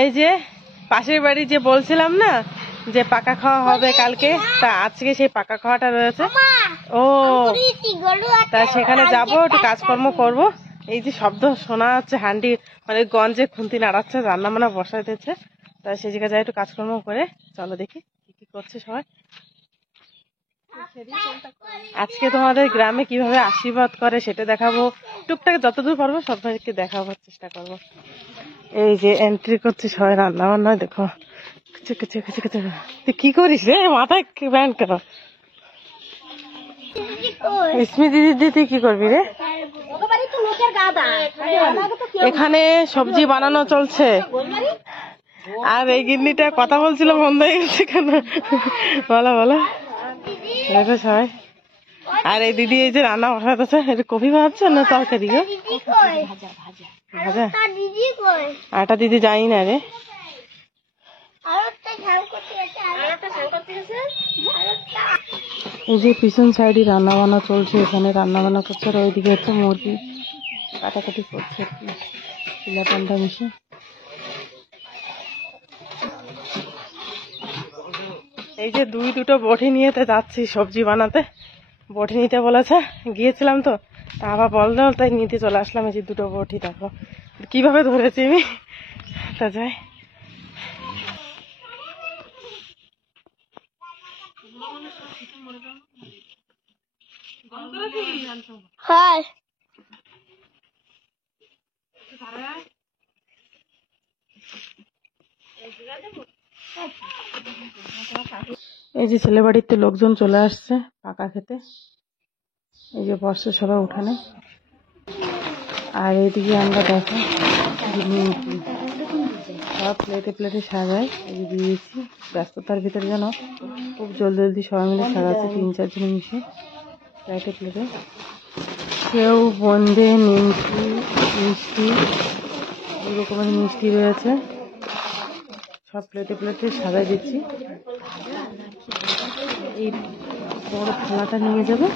এই যে পাশের বাড়ি যে বলছিলাম না যে পাকা খাওয়া হবে কালকে, তা আজকে সেই পাকা খাওয়াটা রয়েছে। ও তা সেখানে যাবো, একটু কাজকর্ম করব। এই যে শব্দ শোনা যাচ্ছে, হান্ডি মানে গঞ্জে খুন্তি নাড়াচ্ছে, রান্না বান্না বসাই দিচ্ছে। তা সেই জায়গায় যাই একটু কাজকর্ম করে। চলো দেখি কি কি করছে সবাই। আজকে তোমাদের গ্রামে কিভাবে আশীর্বাদ করে সেটা দেখাবো, টুকটাক যতদূর পারবো সবাইকে দেখাবার চেষ্টা করবো। এই যে এন্ট্রি করছে সবাই রান্না বান্না, দেখো তুই কি করিস রে, মাথায় ব্যান্ড কেন? স্মৃতি দিদি তুই কি করবি রে? এখানে সবজি বানানো চলছে, আর এই গিন্নিটা কথা বলছিল বন্ধ হয়ে গেছে কেন? বলো বলো, দেখো সবাই। আর এই দিদি এই যে রান্না বসাতেছে, এটা কফি ভাবছে না তরকারি গো? ভাজা। আটা দিদি যাই না রে। এই যে পিছন সাইডে রান্না বান্না চলছে, এখানে রান্না বান্না করছে, আর ওইদিকে হচ্ছে মুরগি কাটাকাটি করছে পিলা পান্ডা মিশে। এই যে দুটো বটি নিয়ে যাচ্ছি সবজি বানাতে, বটি নিতে বলেছে, গিয়েছিলাম তো তা আবার বললো, তাই নিতে চলে আসলাম। এই যে দুটো বটি দেখো কিভাবে ধরেছি আমি, তা যাই। এই যে ছেলে বাড়িতে লোকজন চলে আসছে পাকা খেতে, এই যে বসছে সবাই উঠানে। আর এইদিকে আমরা দেখো সব প্লেটে প্লেটে সাজাই, এই যে দিয়েছি। ব্যস্ততার ভিতরে যেন খুব জলদি সবাই মিলে সাজাচ্ছে, 3-4 জন মিশে প্লেটে প্লেটে। কেউ বোঁদে, নিমকি, মিষ্টি, এই রকমের মিষ্টি রয়েছে, সব প্লেটে প্লেটে সাজাই দিচ্ছি। এই বড় থালাটা নিয়ে যাবে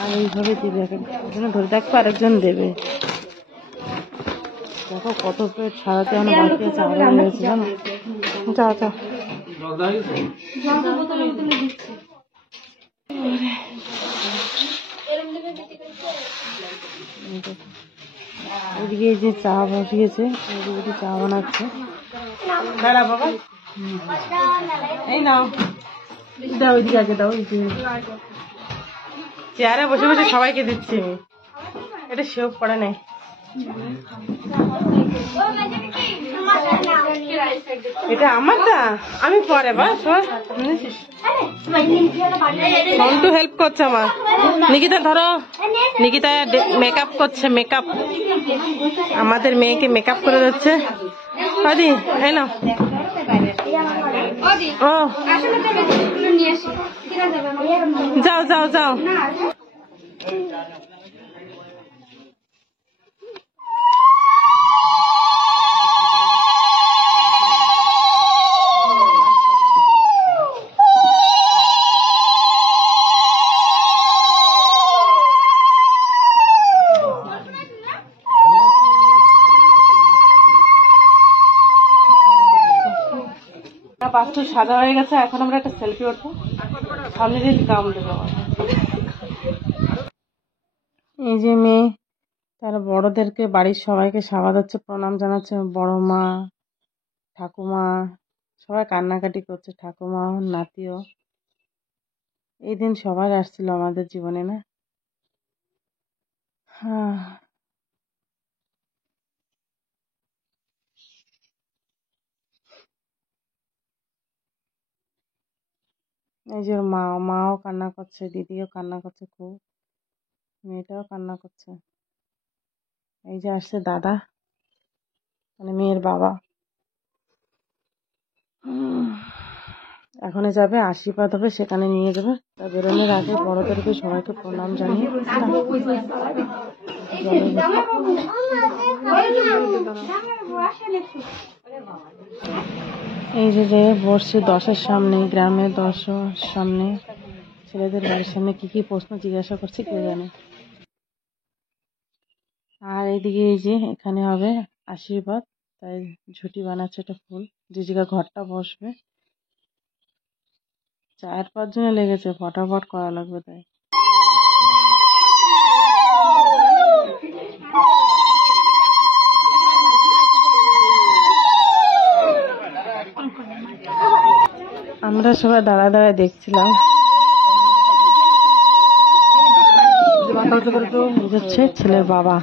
আর এইভাবে দিবে, একজন ধরে থাকবে আরেকজন দেবে। দেখো কত প্লেট সাজাতে আমরা বাকি আছে, আরো রয়েছে জানো। যাও যাও। এদিকে এই যে চা বসিয়েছে, এদিকে চা বানাচ্ছে। এই নাও দাও, এদিকে আগে দাও। চেয়ারে বসে বসে সবাইকে দিচ্ছি আমি, এটা সেও পড়ে নেই। এটা আমারটা, আমি পরে বাস সন্টু হেল্প করছে আমার। নিকিতা ধরো, নিকিতা মেকআপ করছে, মেকআপ আমাদের মেয়েকে মেকআপ করে দিচ্ছে। হদি এই নাও। ও যাও যাও যাও। পাঁচটু সাদা হয়ে গেছে, এখন আমরা একটা সেলফি উঠবো, সামনে দিয়ে কাম দেবো। এই যে মেয়ে তার বড়দেরকে, বাড়ির সবাইকে স্বাগত হচ্ছে, প্রণাম জানাচ্ছে। বড় মা, ঠাকুমা সবাই কান্নাকাটি করছে, ঠাকুমা নাতিও। এই দিন সবাই আসছিল আমাদের জীবনে না। এই যে মাও কান্না করছে, দিদিও কান্না করছে খুব, মেয়েটাও কান্না করছে। এই যে আসছে দাদা, মানে মেয়ের বাবা। এখনই যাবে, আশীর্বাদ হবে, সেখানে নিয়ে যাবে। তা বেরোনোর আগে বড়দেরকে সবাইকে প্রণাম জানিয়ে এই যে বসছে 10-এর সামনে, গ্রামের 10-এর সামনে, ছেলেদের বাড়ির সামনে কি কি প্রশ্ন জিজ্ঞাসা করছে কে জানে। আর এইদিকে এই যে এখানে হবে আশীর্বাদ, তাই ঝুটি বানাচ্ছে একটা ফুল, যে জায়গায় ঘরটা বসবে। 4-5 জনে লেগেছে, ফটাফট করা লাগবে তাই। আমরা সবাই দাঁড়ায় দাঁড়ায় দেখছিলাম। হচ্ছে ছেলের বাবা।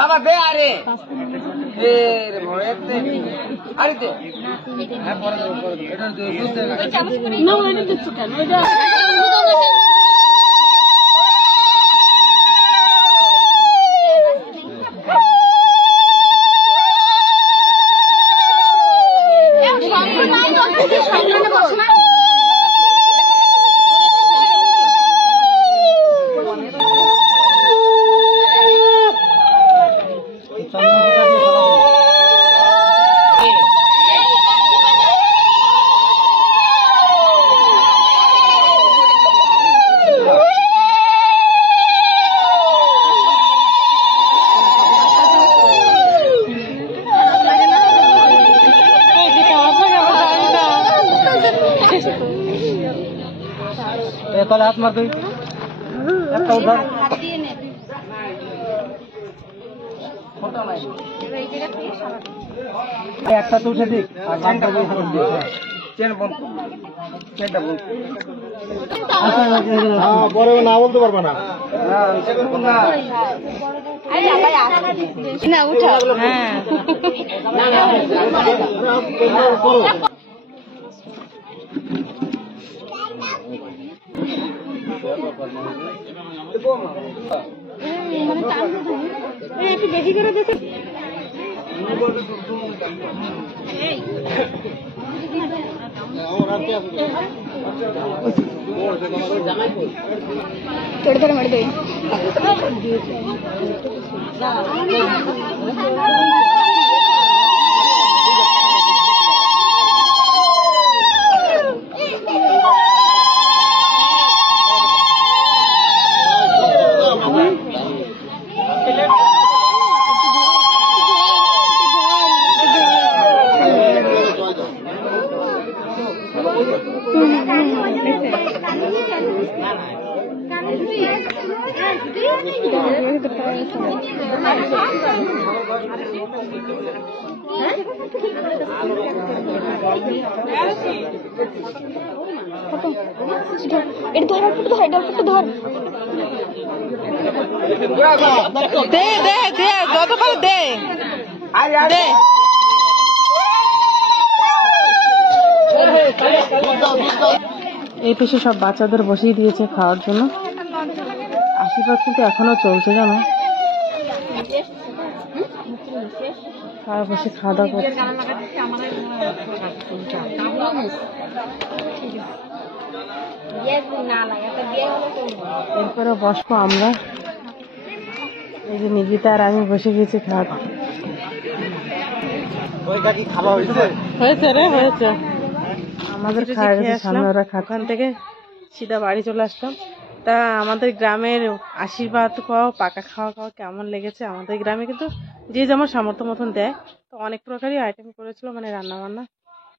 বাবা দে আরে তাহলে হাত মার তুই একটা উদ্ধার একটা তো উঠে দিক আর পরে না বলতে পারবা না। একটু বেশি করে দিতে। দে দে দে যত পারে দে দে। এই পেশে সব বাচ্চাদের বসিয়ে দিয়েছে খাওয়ার জন্য। আশীর্বাদ কিন্তু এখনো চলছে জানো, আর বসে খাওয়া দাওয়া করছে। এরপরে বসবো আমরা। এই যে নিকিতা আর আমি বসে গেছি খাওয়া। হয়েছে রে হয়েছে, আমাদের খাওয়া সামনে ওরা খান থেকে সিধা বাড়ি চলে আসলাম। তা আমাদের গ্রামের আশীর্বাদ খাওয়া পাকা খাওয়া খাওয়া কেমন লেগেছে? আমাদের গ্রামে কিন্তু যে যেমন সামর্থ্য মতন দেয়, তো অনেক প্রকারই আইটেম করেছিল, মানে রান্না বান্না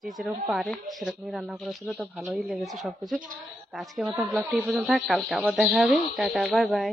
যে যেরকম পারে সেরকমই রান্না করেছিল, তো ভালোই লেগেছে সবকিছু। তো আজকের মতন ব্লগটি এই পর্যন্ত থাক, কালকে আবার দেখা হবে। Tata, bye bye.